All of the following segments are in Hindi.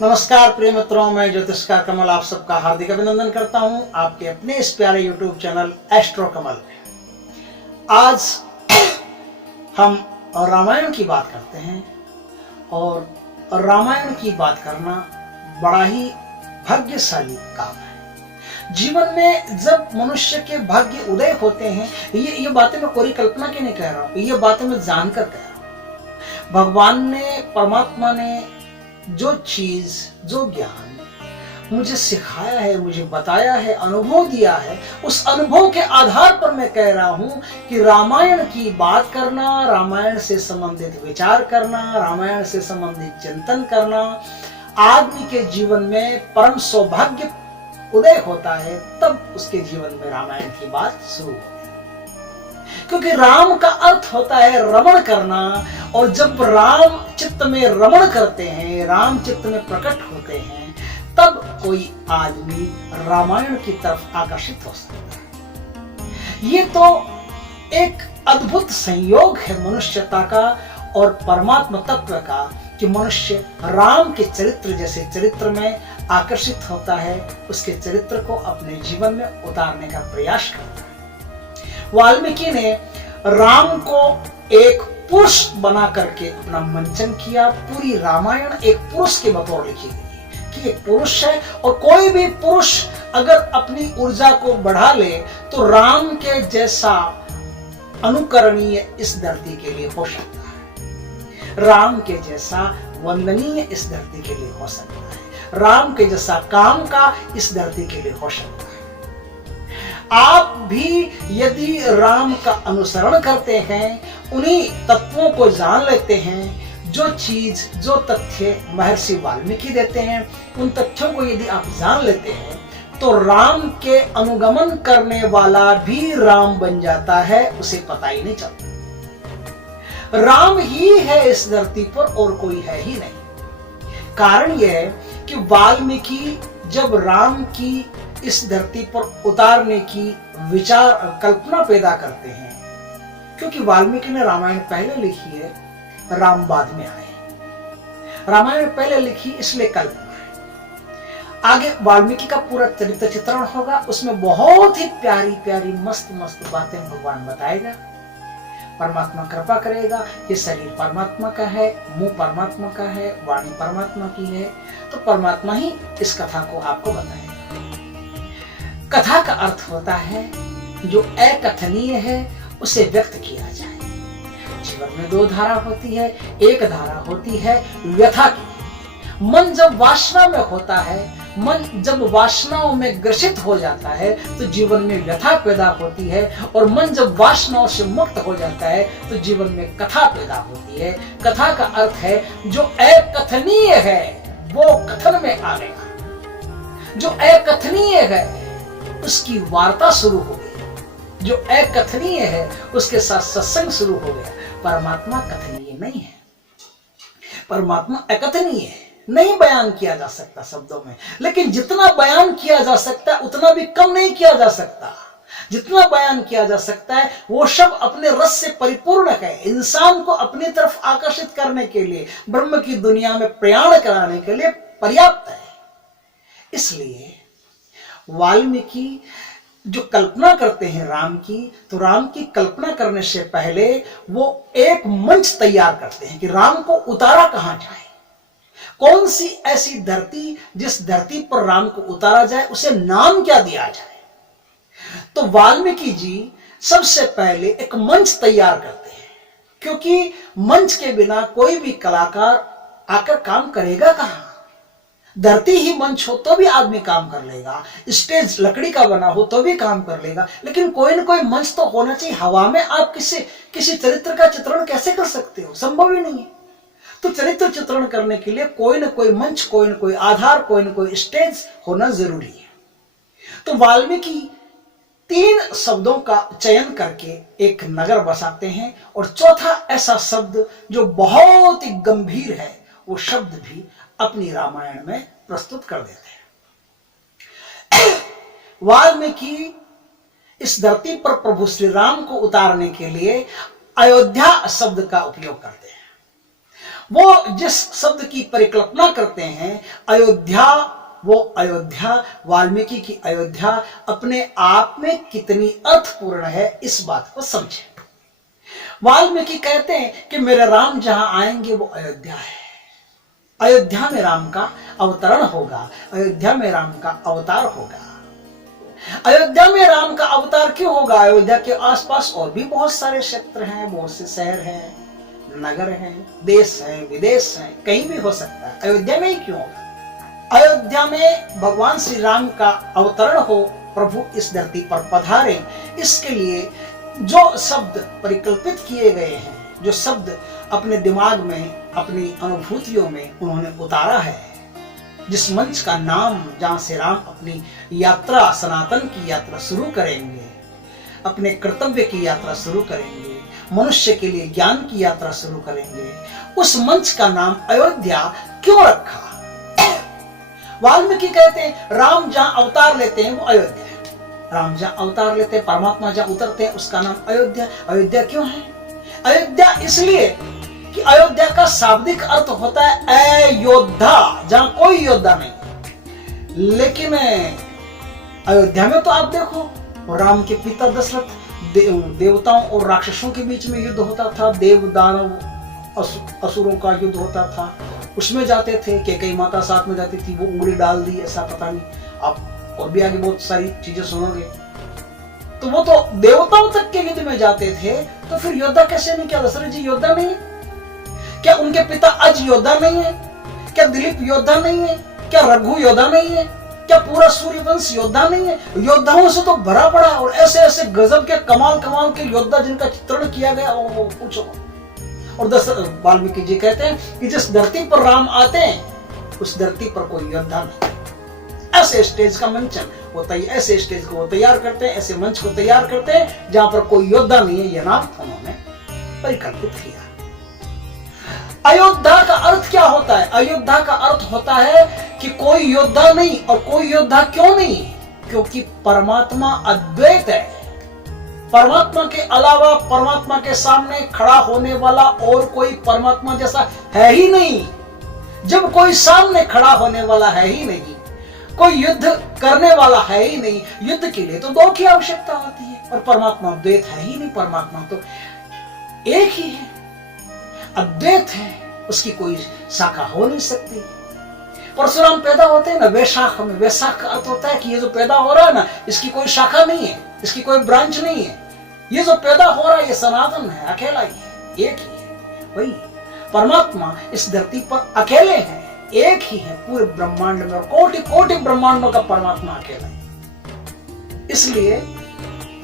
नमस्कार प्रिय मित्रों, मैं ज्योतिषकार कमल आप सबका हार्दिक अभिनंदन करता हूं आपके अपने इस प्यारे यूट्यूब चैनल एस्ट्रो कमल में। आज हम रामायण की बात करते हैं और रामायण की बात करना बड़ा ही भाग्यशाली काम है। जीवन में जब मनुष्य के भाग्य उदय होते हैं, ये बातें मैं कोई कल्पना की नहीं कह रहा हूं, ये बातें मैं जानकर कह रहा हूं। भगवान ने, परमात्मा ने जो चीज, जो ज्ञान मुझे सिखाया है, मुझे बताया है, अनुभव दिया है, उस अनुभव के आधार पर मैं कह रहा हूं कि रामायण की बात करना, रामायण से संबंधित विचार करना, रामायण से संबंधित चिंतन करना आदमी के जीवन में परम सौभाग्य उदय होता है। तब उसके जीवन में रामायण की बात शुरू होती है, क्योंकि राम का अर्थ होता है रमण करना। और जब राम चित्त में रमण करते हैं, राम चित्त में प्रकट होते हैं, तब कोई आदमी रामायण की तरफ आकर्षित हो सकता है। ये तो एक अद्भुत संयोग है मनुष्यता का और परमात्मा तत्व का कि मनुष्य राम के चरित्र जैसे चरित्र में आकर्षित होता है, उसके चरित्र को अपने जीवन में उतारने का प्रयास करता है। वाल्मीकि ने राम को एक पुरुष बना करके अपना मंचन किया। पूरी रामायण एक पुरुष के बतौर लिखी गई कि एक पुरुष है, और कोई भी पुरुष अगर अपनी ऊर्जा को बढ़ा ले तो राम के जैसा अनुकरणीय इस धरती के लिए हो सकता है, राम के जैसा वंदनीय इस धरती के लिए हो सकता है, राम के जैसा काम का इस धरती के लिए हो सकता है। आप भी यदि राम का अनुसरण करते हैं, उन्हीं तत्वों को जान लेते हैं, जो चीज, जो तथ्य महर्षि वाल्मीकि देते हैं, उन तथ्यों को यदि आप जान लेते हैं, तो राम के अनुगमन करने वाला भी राम बन जाता है, उसे पता ही नहीं चलता। राम ही है इस धरती पर और कोई है ही नहीं। कारण यह है कि वाल्मीकि जब राम की इस धरती पर उतारने की विचार कल्पना पैदा करते हैं, क्योंकि वाल्मीकि ने रामायण पहले लिखी है, राम बाद में आए। रामायण पहले लिखी इसलिए कल्पना है। आगे वाल्मीकि का पूरा चरित्र चित्रण होगा, उसमें बहुत ही प्यारी प्यारी मस्त मस्त बातें भगवान बताएगा। परमात्मा कृपा करेगा। ये शरीर परमात्मा का है, मुंह परमात्मा का है, वाणी परमात्मा की है, तो परमात्मा ही इस कथा को आपको बताएगा। कथा का अर्थ होता है जो अकथनीय है उसे व्यक्त किया जाए। जीवन में दो धारा होती है। एक धारा होती है व्यथा की। मन जब वासना में होता है, मन जब वासनाओं में ग्रसित हो जाता है तो जीवन में व्यथा पैदा होती है, और मन जब वासनाओं से मुक्त हो जाता है तो जीवन में कथा पैदा होती है। कथा का अर्थ है जो अकथनीय है वो कथन में आ गया, जो अकथनीय है उसकी वार्ता शुरू हो गई, जो अकथनीय है उसके साथ सत्संग शुरू हो गया। परमात्मा कथनीय नहीं है, परमात्मा अकथनीय है, नहीं बयान किया जा सकता शब्दों में, लेकिन जितना बयान किया जा सकता है उतना भी कम नहीं किया जा सकता। जितना बयान किया जा सकता है वो सब अपने रस से परिपूर्ण है, इंसान को अपनी तरफ आकर्षित करने के लिए, ब्रह्म की दुनिया में प्रयाण कराने के लिए पर्याप्त है। इसलिए वाल्मीकि जो कल्पना करते हैं राम की, तो राम की कल्पना करने से पहले वो एक मंच तैयार करते हैं कि राम को उतारा कहां जाए, कौन सी ऐसी धरती जिस धरती पर राम को उतारा जाए, उसे नाम क्या दिया जाए। तो वाल्मीकि जी सबसे पहले एक मंच तैयार करते हैं, क्योंकि मंच के बिना कोई भी कलाकार आकर काम करेगा कहां। धरती ही मंच हो तो भी आदमी काम कर लेगा, स्टेज लकड़ी का बना हो तो भी काम कर लेगा, लेकिन कोई ना कोई मंच तो होना चाहिए। हवा में आप किसी चरित्र का चित्रण कैसे कर सकते हो, संभव ही नहीं है। तो चरित्र चित्रण करने के लिए कोई ना कोई मंच, कोई ना कोई आधार, कोई ना कोई स्टेज होना जरूरी है। तो वाल्मीकि 3 शब्दों का चयन करके एक नगर बसाते हैं, और चौथा ऐसा शब्द जो बहुत ही गंभीर है, वो शब्द भी अपनी रामायण में प्रस्तुत कर देते हैं। वाल्मीकि इस धरती पर प्रभु श्री राम को उतारने के लिए अयोध्या शब्द का उपयोग करते हैं। वो जिस शब्द की परिकल्पना करते हैं अयोध्या, वो अयोध्या, वाल्मीकि की अयोध्या अपने आप में कितनी अर्थपूर्ण है इस बात को समझें। वाल्मीकि कहते हैं कि मेरे राम जहां आएंगे वो अयोध्या है, अयोध्या में राम का अवतरण होगा, अयोध्या में राम का अवतार होगा। अयोध्या में राम का अवतार क्यों होगा? अयोध्या के आसपास और भी बहुत सारे क्षेत्र हैं, बहुत से शहर हैं, नगर हैं, देश हैं, विदेश हैं, कहीं भी हो सकता है, अयोध्या में ही क्यों होगा? अयोध्या में भगवान श्री राम का अवतरण हो, प्रभु इस धरती पर पधारे, इसके लिए जो शब्द परिकल्पित किए गए हैं, जो शब्द अपने दिमाग में, अपनी अनुभूतियों में उन्होंने उतारा है, जिस मंच का नाम जहां से राम अपनी यात्रा, सनातन की यात्रा शुरू करेंगे, अपने कर्तव्य की यात्रा शुरू करेंगे, मनुष्य के लिए ज्ञान की यात्रा शुरू करेंगे, उस मंच का नाम अयोध्या क्यों रखा? वाल्मीकि कहते हैं राम जहां अवतार लेते हैं वो अयोध्या है, राम जहां अवतार लेते हैं, परमात्मा जहां उतरते हैं उसका नाम अयोध्या। अयोध्या क्यों है? अयोध्या इसलिए कि अयोध्या का शाब्दिक अर्थ होता है अयोद्धा, जहां कोई योद्धा नहीं। लेकिन अयोध्या में तो आप देखो राम के पिता दशरथ, देवताओं और राक्षसों के बीच में युद्ध होता था, देव दानव असुरों का युद्ध होता था, उसमें जाते थे, कैकेयी माता साथ में जाती थी, वो उंगली डाल दी, ऐसा पता नहीं, आप और भी आगे बहुत सारी चीजें सुनोगे। तो वो तो देवताओं तक के युद्ध में जाते थे, तो फिर योद्धा कैसे नहीं? क्या दशरथ जी योद्धा नहीं है? क्या उनके पिता अज योद्धा नहीं है? क्या दिलीप योद्धा नहीं है? क्या रघु योद्धा नहीं है? क्या पूरा सूर्यवंश योद्धा नहीं है? योद्धाओं से तो भरा पड़ा, और ऐसे ऐसे गजब के कमाल कमाल के योद्धा जिनका चित्रण किया गया, वो पूछो। और वाल्मीकि जी कहते हैं कि जिस धरती पर राम आते हैं उस धरती पर कोई योद्धा नहीं। ऐसे स्टेज का मंचन होता है, ऐसे स्टेज को वो तैयार करते हैं, ऐसे मंच को तैयार करते हैं जहां पर कोई योद्धा नहीं है, यह नाम उन्होंने परिकल्पित किया। अयोध्या का अर्थ क्या होता है? अयोध्या का अर्थ होता है कि कोई योद्धा नहीं। और कोई योद्धा क्यों नहीं? क्योंकि परमात्मा अद्वैत है। परमात्मा के अलावा, परमात्मा के सामने खड़ा होने वाला और कोई परमात्मा जैसा है ही नहीं। जब कोई सामने खड़ा होने वाला है ही नहीं, कोई युद्ध करने वाला है ही नहीं, युद्ध के लिए तो दो की आवश्यकता होती है, और परमात्मा अद्वैत है ही नहीं। परमात्मा तो एक ही है, अद्वैत है, उसकी कोई शाखा हो नहीं सकती। परशुराम पैदा होते हैं ना वैशाख में, वैशाख का अर्थ होता है कि ये जो पैदा हो रहा है ना, इसकी कोई शाखा नहीं है, इसकी कोई ब्रांच नहीं है, ये जो पैदा हो रहा है ये सनातन है, अकेला ही है, एक ही है। वही परमात्मा इस धरती पर अकेले हैं, एक ही है पूरे ब्रह्मांड में, और कोटि कोटि ब्रह्मांडों का परमात्मा अकेला है। इसलिए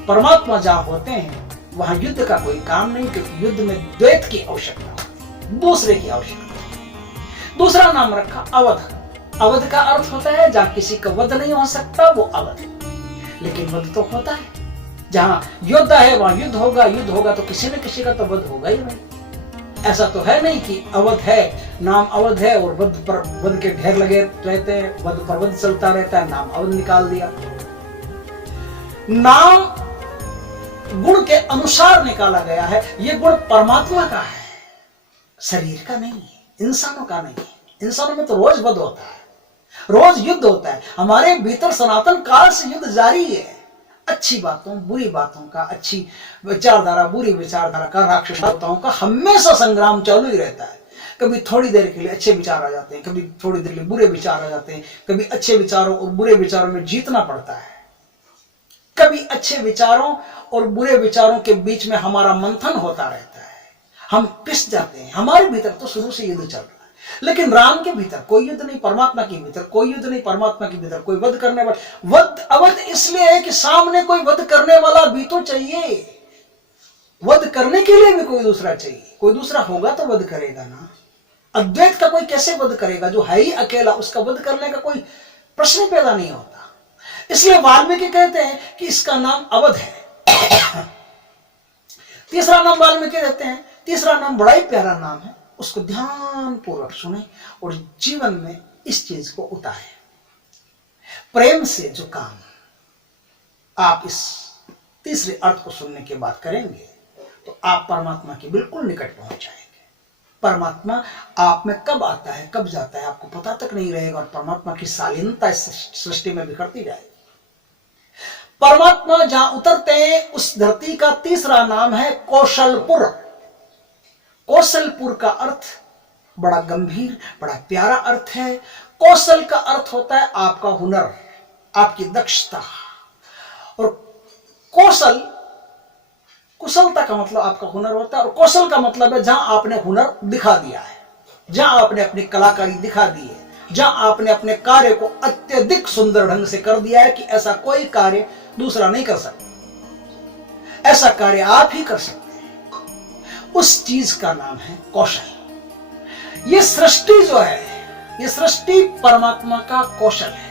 परमात्मा जहां होते हैं वहां युद्ध का कोई काम नहीं, क्योंकि युद्ध में द्वैत की आवश्यकता होती है, दूसरे की आवश्यकता। दूसरा नाम रखा अवध। अवध का अर्थ होता है जहां किसी का वध नहीं हो सकता, वो अवध। लेकिन वध तो होता है, जहां योद्धा है वहां युद्ध होगा, युद्ध होगा तो किसी न किसी का तो वध होगा ही नहीं। ऐसा तो है नहीं कि अवध है, नाम अवध है और वध पर वध के ढेर लगे रहते हैं, वध पर वध चलता रहता है, नाम अवध निकाल दिया। नाम गुण के अनुसार निकाला गया है, यह गुण परमात्मा का है, शरीर का नहीं है, इंसानों का नहीं है। इंसानों में तो रोज वध होता है, रोज युद्ध होता है, हमारे भीतर सनातन काल से युद्ध जारी है। अच्छी बातों बुरी बातों का, अच्छी विचारधारा बुरी विचारधारा का, राक्षस देवताओं का हमेशा संग्राम चालू ही रहता है। कभी थोड़ी देर के लिए अच्छे विचार आ जाते हैं, कभी थोड़ी देर के लिए बुरे विचार आ जाते हैं, कभी अच्छे विचारों और बुरे विचारों में जीतना पड़ता है, कभी अच्छे विचारों और बुरे विचारों के बीच में हमारा मंथन होता रहता है, हम पिस जाते हैं। हमारे भीतर तो शुरू से युद्ध चल रहा है, लेकिन राम के भीतर कोई युद्ध नहीं, परमात्मा के भीतर कोई युद्ध नहीं, परमात्मा के भीतर कोई वध करने वाला। वध अवध इसलिए है कि सामने कोई वध करने वाला भी तो चाहिए, वध करने के लिए भी कोई दूसरा चाहिए, कोई दूसरा होगा तो वध करेगा ना। अद्वैत का कोई कैसे वध करेगा? जो है ही अकेला, उसका वध करने का कोई प्रश्न पैदा नहीं होता। इसलिए वाल्मीकि कहते हैं कि इसका नाम अवध है। तीसरा नाम वाल्मीकि देते हैं, तीसरा नाम बड़ा ही प्यारा नाम है, उसको ध्यान पूर्वक सुने और जीवन में इस चीज को उतारे। प्रेम से जो काम आप इस तीसरे अर्थ को सुनने के बाद करेंगे तो आप परमात्मा के बिल्कुल निकट पहुंच जाएंगे। परमात्मा आप में कब आता है कब जाता है आपको पता तक नहीं रहेगा, और परमात्मा की शालीनता इस सृष्टि में बिखरती जाएगी। परमात्मा जहां उतरते हैं उस धरती का तीसरा नाम है कौशलपुर। कौशलपुर का अर्थ बड़ा गंभीर, बड़ा प्यारा अर्थ है। कौशल का अर्थ होता है आपका हुनर, आपकी दक्षता, और कौशल, कुशलता का मतलब आपका हुनर होता है, और कौशल का मतलब है जहां आपने हुनर दिखा दिया है, जहां आपने अपनी कलाकारी दिखा दी है, जहां आपने अपने कार्य को अत्यधिक सुंदर ढंग से कर दिया है कि ऐसा कोई कार्य दूसरा नहीं कर सकता, ऐसा कार्य आप ही कर सकते हैं। उस चीज का नाम है कौशल। ये सृष्टि जो है, ये सृष्टि परमात्मा का कौशल है।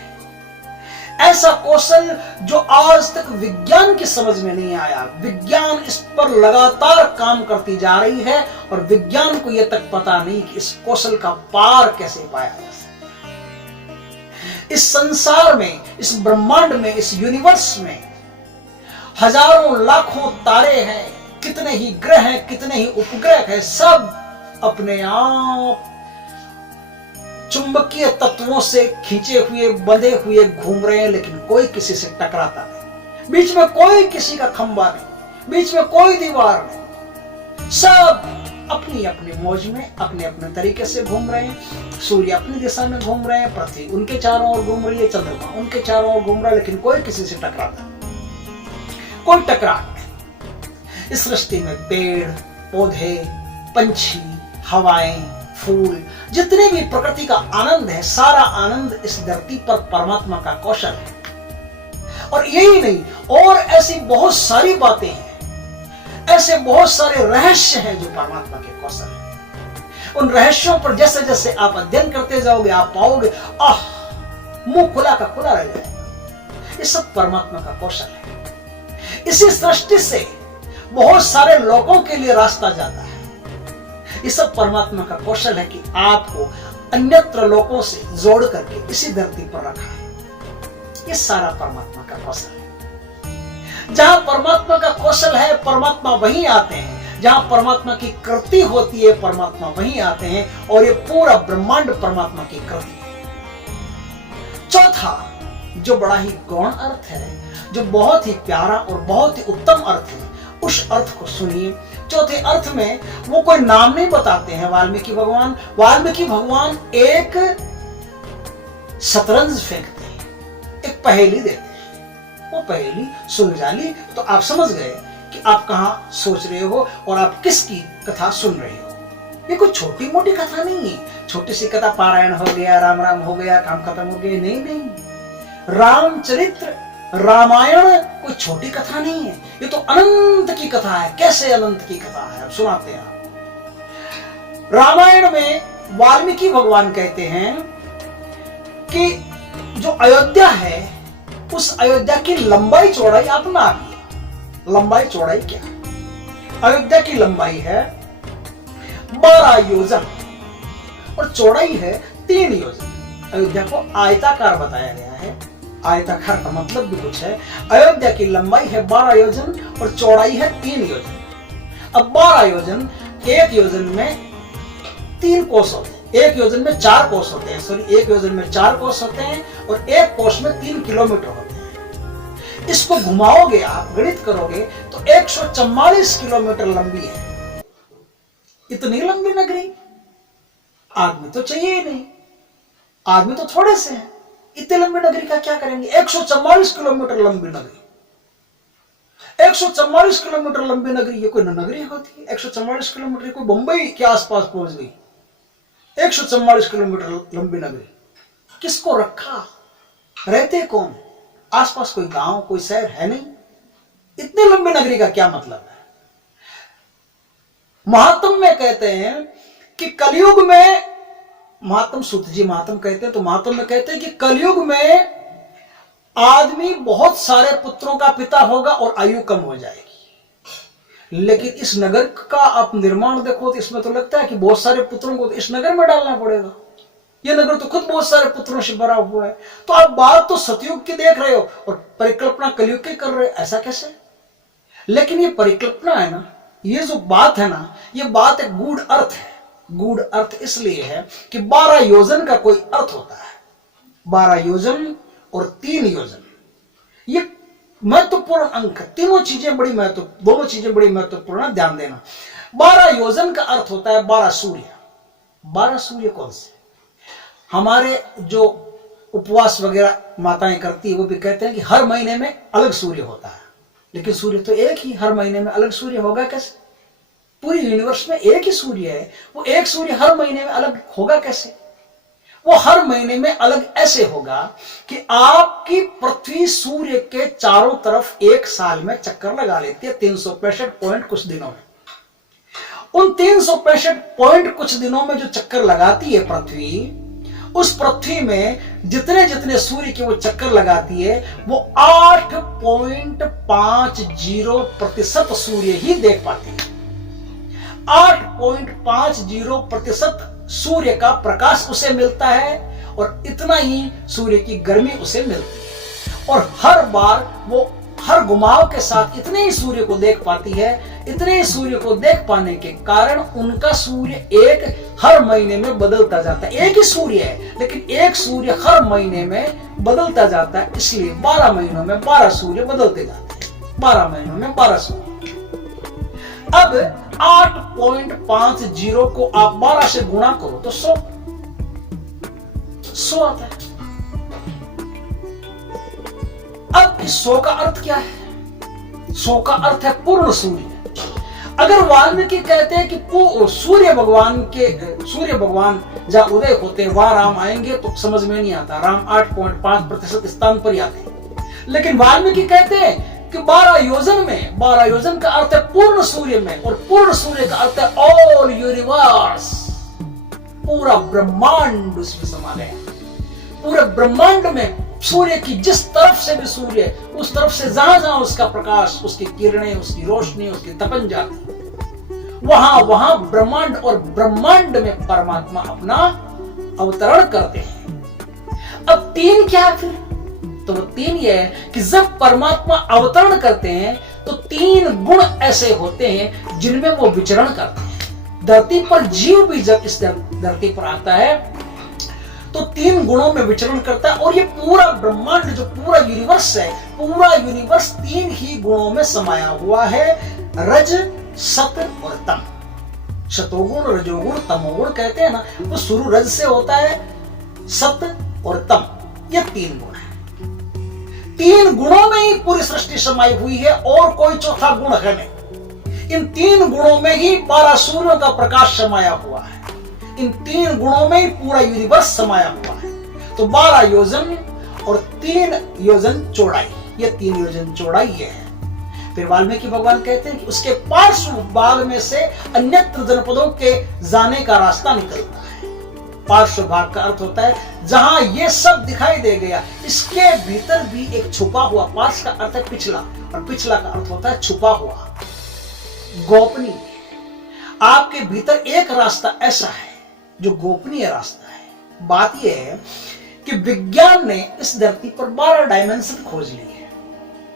ऐसा कौशल जो आज तक विज्ञान की समझ में नहीं आया। विज्ञान इस पर लगातार काम करती जा रही है, और विज्ञान को यह तक पता नहीं कि इस कौशल का पार कैसे पाया जा सकता है। इस संसार में, इस ब्रह्मांड में, इस यूनिवर्स में हजारों लाखों तारे हैं, कितने ही ग्रह हैं, कितने ही उपग्रह हैं, सब अपने आप चुंबकीय तत्वों से खींचे हुए, बंधे हुए घूम रहे हैं, लेकिन कोई किसी से टकराता नहीं। बीच में कोई किसी का खंबा नहीं, बीच में कोई दीवार नहीं, सब अपनी अपनी मौज में अपने अपने तरीके से घूम रहे हैं। सूर्य अपनी दिशा में घूम रहे हैं, पृथ्वी उनके चारों ओर घूम रही है, चंद्रमा उनके चारों ओर घूम रहा है, लेकिन कोई किसी से टकराता नहीं, कोई टकराव नहीं। इस सृष्टि में पेड़ पौधे, पंछी, हवाएं, फूल, जितने भी प्रकृति का आनंद है, सारा आनंद इस धरती पर परमात्मा का कौशल है। और यही नहीं, और ऐसी बहुत सारी बातें हैं, ऐसे बहुत सारे रहस्य हैं जो परमात्मा के कौशल है। उन रहस्यों पर जैसे जैसे आप अध्ययन करते जाओगे, आप पाओगे मुंह खुला का खुला रह जाएगा। ये सब परमात्मा का कौशल है। इसी सृष्टि से बहुत सारे लोगों के लिए रास्ता जाता है। ये सब परमात्मा का कौशल है कि आपको अन्यत्र लोगों से जोड़ करके इसी धरती पर रखा है। ये सारा परमात्मा का कौशल है। जहां परमात्मा का कौशल है, परमात्मा वहीं आते हैं। जहां परमात्मा की कृति होती है, परमात्मा वहीं आते हैं, और ये पूरा ब्रह्मांड परमात्मा की कृति है। चौथा, जो बड़ा ही गौण अर्थ है, जो बहुत ही प्यारा और बहुत ही उत्तम अर्थ है, उस अर्थ को सुनिए। चौथे अर्थ में वो कोई नाम नहीं बताते हैं वाल्मीकि भगवान। वाल्मीकि भगवान एक शतरंज फेंकते हैं, एक पहेली देते हैं। वो पहेली सुलझा ली तो आप समझ गए कि आप कहां सोच रहे हो और आप किसकी कथा सुन रहे हो। ये कोई छोटी मोटी कथा नहीं है, छोटी सी कथा पारायण हो गया, राम राम हो गया, काम खत्म हो गया, नहीं नहीं। रामचरित्र, रामायण कोई छोटी कथा नहीं है, ये तो अनंत की कथा है। कैसे अनंत की कथा है, अब सुनाते हैं आप। रामायण में वाल्मीकि भगवान कहते हैं कि जो अयोध्या है, उस अयोध्या की लंबाई चौड़ाई आप नापिए। लंबाई चौड़ाई क्या? अयोध्या की लंबाई है 12 योजन और चौड़ाई है 3 योजन। अयोध्या को आयताकार बताया गया है। आयताकार का मतलब भी कुछ है। अयोध्या की लंबाई है 12 योजन और चौड़ाई है 3 योजन। अब 12 योजन, एक योजन में 3 कोस होते हैं, एक योजन में 4 कोस होते हैं, सॉरी एक योजन में 4 कोस होते हैं, और एक कोस में 3 किलोमीटर होते हैं। इसको घुमाओगे आप, गणित करोगे तो 144 किलोमीटर लंबी है। इतनी लंबी नगरी, आदमी तो चाहिए ही नहीं, आदमी तो थोड़े से हैं, इतनी लंबी नगरी का क्या करेंगे? 144 किलोमीटर लंबी नगरी, 144 किलोमीटर लंबी नगरी, ये कोई नगरी होती है? 144 किलोमीटर कोई बंबई के आसपास पहुंच गई। 144 किलोमीटर लंबी नगरी, किसको रखा? रहते कौन? आसपास कोई गांव, कोई शहर है नहीं। इतनी लंबी नगरी का क्या मतलब है? महात्म में कहते हैं कि कलयुग में, महात्म सूत जी महात्म कहते हैं, तो महात्म में कहते हैं कि कलयुग में आदमी बहुत सारे पुत्रों का पिता होगा और आयु कम हो जाएगी। लेकिन इस नगर का आप निर्माण देखो तो इसमें तो लगता है कि बहुत सारे पुत्रों को तो इस नगर में डालना पड़ेगा। यह नगर तो खुद बहुत सारे पुत्रों से भरा हुआ है। तो आप बात तो सतयुग की देख रहे हो और परिकल्पना कलयुग की कर रहे हो, ऐसा कैसे? लेकिन ये परिकल्पना है ना, ये जो बात है ना, ये बात एक गूढ़ अर्थ है। गूढ़ अर्थ इसलिए है कि 12 योजन का कोई अर्थ होता है। 12 योजन और 3 योजन ये महत्वपूर्ण अंक, दोनों चीजें बड़ी महत्वपूर्ण है, ध्यान देना। 12 योजन का अर्थ होता है 12 सूर्य। 12 सूर्य कौन से? हमारे जो उपवास वगैरह माताएं करती है वो भी कहते हैं कि हर महीने में अलग सूर्य होता है, लेकिन सूर्य तो एक ही, हर महीने में अलग सूर्य होगा कैसे? पूरी यूनिवर्स में एक ही सूर्य है, वो एक सूर्य हर महीने में अलग होगा कैसे? वो हर महीने में अलग ऐसे होगा कि आपकी पृथ्वी सूर्य के चारों तरफ एक साल में चक्कर लगा लेती है 365 पॉइंट कुछ दिनों में। उन 365 पॉइंट कुछ दिनों में जो चक्कर लगाती है पृथ्वी, उस पृथ्वी में जितने जितने सूर्य के वो चक्कर लगाती है वो 8.50% सूर्य ही देख पाती है। 8.50% सूर्य का प्रकाश उसे मिलता है और इतना ही सूर्य की गर्मी उसे मिलती है। और हर बार वो हर घुमाव के साथ इतने ही सूर्य को देख पाती है। इतने ही सूर्य को देख पाने के कारण उनका सूर्य एक हर महीने में बदलता जाता है। एक ही सूर्य है लेकिन एक सूर्य हर महीने में बदलता जाता है, इसलिए 12 महीनों में 12 सूर्य बदलते जाते हैं। 12 महीनों में 12 सूर्य। अब 8.50 को आप 12 से गुणा करो तो 100 आता है। अब इस 100 का अर्थ क्या है? 100 का अर्थ है पूर्ण सूर्य। अगर वाल्मीकि कहते हैं कि सूर्य भगवान जहां उदय होते हैं वहां राम आएंगे तो समझ में नहीं आता, राम 8.5% स्थान पर ही आते हैं। लेकिन वाल्मीकि कहते हैं कि 12 योजन में, 12 योजन का अर्थ है पूर्ण सूर्य में, और पूर्ण सूर्य का अर्थ है ऑल यूनिवर्स, पूरा ब्रह्मांड उसमें समा गया। पूरे ब्रह्मांड में सूर्य की जिस तरफ से भी सूर्य, उस तरफ से जहां जहां उसका प्रकाश, उसकी किरणें, उसकी रोशनी, उसकी तपन जाती, वहां वहां ब्रह्मांड, और ब्रह्मांड में परमात्मा अपना अवतरण करते हैं। अब 3 क्या है फिर? तो वो 3 ये है कि जब परमात्मा अवतरण करते हैं तो 3 गुण ऐसे होते हैं जिनमें वो विचरण करते हैं। धरती पर जीव भी जब इस धरती पर आता है तो 3 गुणों में विचरण करता है। और ये पूरा ब्रह्मांड, जो पूरा यूनिवर्स है, पूरा यूनिवर्स 3 ही गुणों में समाया हुआ है, रज, सत और तम। शतोगुण, रजोगुण, तमोगुण कहते हैं ना, वो शुरू रज से होता है, सत और तम, ये 3 गुण है। 3 गुणों में ही पूरी सृष्टि समाई हुई है और कोई चौथा गुण है नहीं। इन 3 गुणों में ही 12 सूर्यों का प्रकाश समाया हुआ है। इन 3 गुणों में ही पूरा यूनिवर्स समाया हुआ है। तो 12 योजन और 3 योजन चौड़ाई, ये 3 योजन चौड़ाई ये है। फिर वाल्मीकि भगवान कहते हैं कि उसके पार्श्व भाग में से अन्यत्र जनपदों के जाने का रास्ता निकलता है। पार्श्व भाग का अर्थ होता है जहां ये सब दिखाई दे गया, इसके भीतर भी एक छुपा हुआ, पार्श्व का अर्थ है पिछला, और पिछला का अर्थ होता है छुपा हुआ, गोपनीय। आपके भीतर एक रास्ता ऐसा है जो गोपनीय रास्ता है। बात यह है कि विज्ञान ने इस धरती पर 12 डायमेंशन खोज लिए हैं।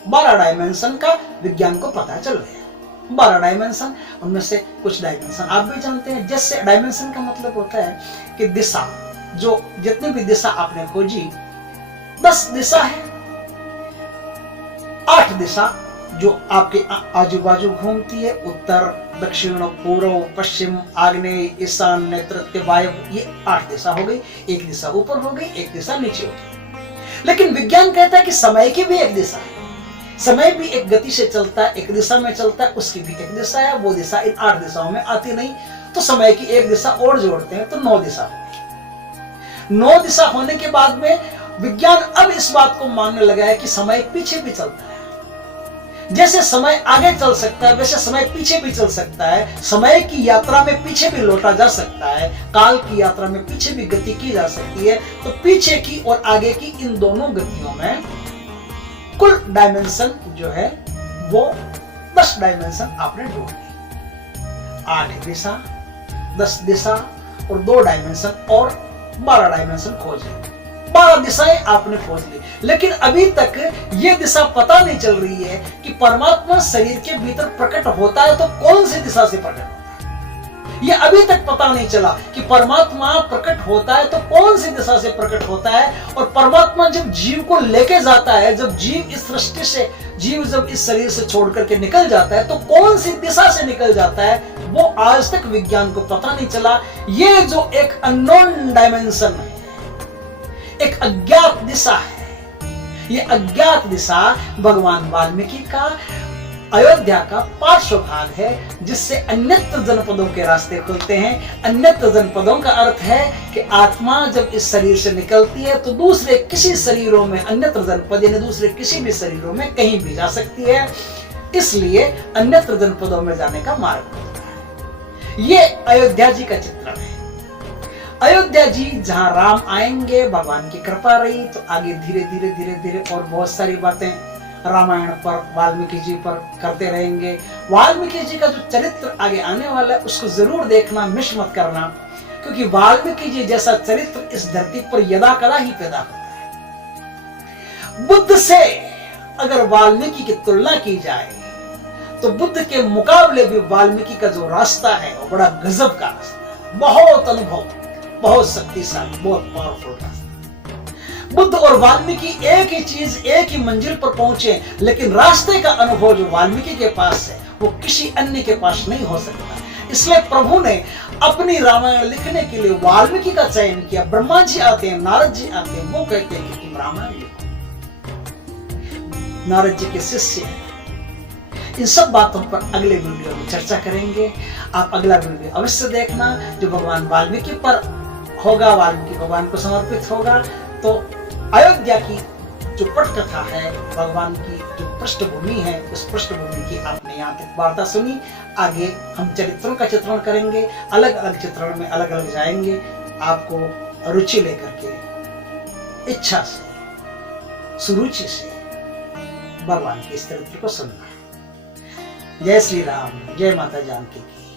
12 डायमेंशन का विज्ञान को पता चल गया। 12 डायमेंशन, उनमें से कुछ डायमेंशन आप भी जानते हैं। जैसे डायमेंशन का मतलब होता है कि दिशा, जो जितनी भी दिशा आपने खोजी, 10 दिशा है, 8 दिशा जो आपके आजू बाजू घूमती है, उत्तर, दक्षिण, पूर्व, पश्चिम, आग्नेय, ईशान्य, नैऋत्य, वायव्य, ये 8 दिशा हो गई। एक दिशा ऊपर हो गई, एक दिशा नीचे हो गई। लेकिन विज्ञान कहता है कि समय की भी एक दिशा है। समय भी एक गति से चलता है, एक दिशा में चलता है, उसकी भी एक दिशा है। वो दिशा इन 8 दिशाओं में आती नहीं, तो समय की एक दिशा और जोड़ते हैं तो 9 दिशा हो गई। 9 दिशा होने के बाद में विज्ञान अब इस बात को मानने लगा है कि समय पीछे भी चलता है। जैसे समय आगे चल सकता है वैसे समय पीछे भी चल सकता है। समय की यात्रा में पीछे भी लौटा जा सकता है, काल की यात्रा में पीछे भी गति की जा सकती है। तो पीछे की और आगे की इन दोनों गतियों में कुल डायमेंशन जो है वो 10 डायमेंशन आपने जोड़ ली। 8 दिशा, 10 दिशा और 2 डायमेंशन और 12 डायमेंशन खोज ली। 12 दिशाएं आपने खोज ली। लेकिन अभी तक ये दिशा पता नहीं चल रही है कि परमात्मा शरीर के भीतर प्रकट होता है तो कौन सी दिशा से प्रकट होता है। ये अभी तक पता नहीं चला कि परमात्मा प्रकट होता है तो कौन सी दिशा से प्रकट होता है, और परमात्मा जब जीव को लेके जाता है, जब जीव इस सृष्टि से, जीव जब इस शरीर से छोड़ करके निकल जाता है तो कौन सी दिशा से निकल जाता है, वो आज तक विज्ञान को पता नहीं चला। ये जो एक अननोन डायमेंशन है, एक अज्ञात दिशा है, ये अज्ञात दिशा भगवान वाल्मीकि का अयोध्या का पार्श्व भाग है, जिससे अन्यत्र जनपदों के रास्ते खुलते हैं। अन्यत्र जनपदों का अर्थ है कि आत्मा जब इस शरीर से निकलती है तो दूसरे किसी शरीरों में, अन्यत्र जनपद यानी दूसरे किसी भी शरीरों में कहीं भी जा सकती है, इसलिए अन्यत्र जनपदों में जाने का मार्ग होता है। ये अयोध्या जी का चित्रण है। अयोध्या जी जहां राम आएंगे, भगवान की कृपा रही तो आगे धीरे धीरे धीरे धीरे और बहुत सारी बातें रामायण पर, वाल्मीकि जी पर करते रहेंगे। वाल्मीकि जी का जो चरित्र आगे आने वाला है उसको जरूर देखना, मिस मत करना, क्योंकि वाल्मीकि जी जैसा चरित्र इस धरती पर यदा कदा ही पैदा होता है। बुद्ध से अगर वाल्मीकि की तुलना की जाए तो बुद्ध के मुकाबले भी वाल्मीकि का जो रास्ता है वो बड़ा गजब का रास्ता है, बहुत अनुभव, बहुत शक्तिशाली, बहुत पावरफुल रास्ता। बुद्ध और वाल्मीकि एक ही चीज, एक ही मंजिल पर पहुंचे, लेकिन रास्ते का अनुभव जो वाल्मीकि के पास है वो किसी अन्य के पास नहीं हो सकता। इसलिए प्रभु ने अपनी रामायण लिखने के लिए वाल्मीकि का चयन किया। ब्रह्मा जी आते हैं, नारद जी आते हैं, वो कहते हैं कि तुम रामायण लिखो। नारद जी के शिष्य हैं। इन सब बातों पर अगले वीडियो में चर्चा करेंगे। आप अगला वीडियो अवश्य देखना, जो भगवान वाल्मीकि पर होगा, वाल्मीकि भगवान को समर्पित होगा। तो अयोध्या की जो पटकथा है, भगवान की जो पृष्ठभूमि है, उस पृष्ठभूमि की आपने यहाँ तक वार्ता सुनी। आगे हम चरित्रों का चित्रण करेंगे, अलग अलग चित्रण में अलग अलग जाएंगे। आपको रुचि लेकर के, इच्छा से, सुरुचि से भगवान के इस चरित्र को सुनना है। जय श्री राम, जय माता जानकी की।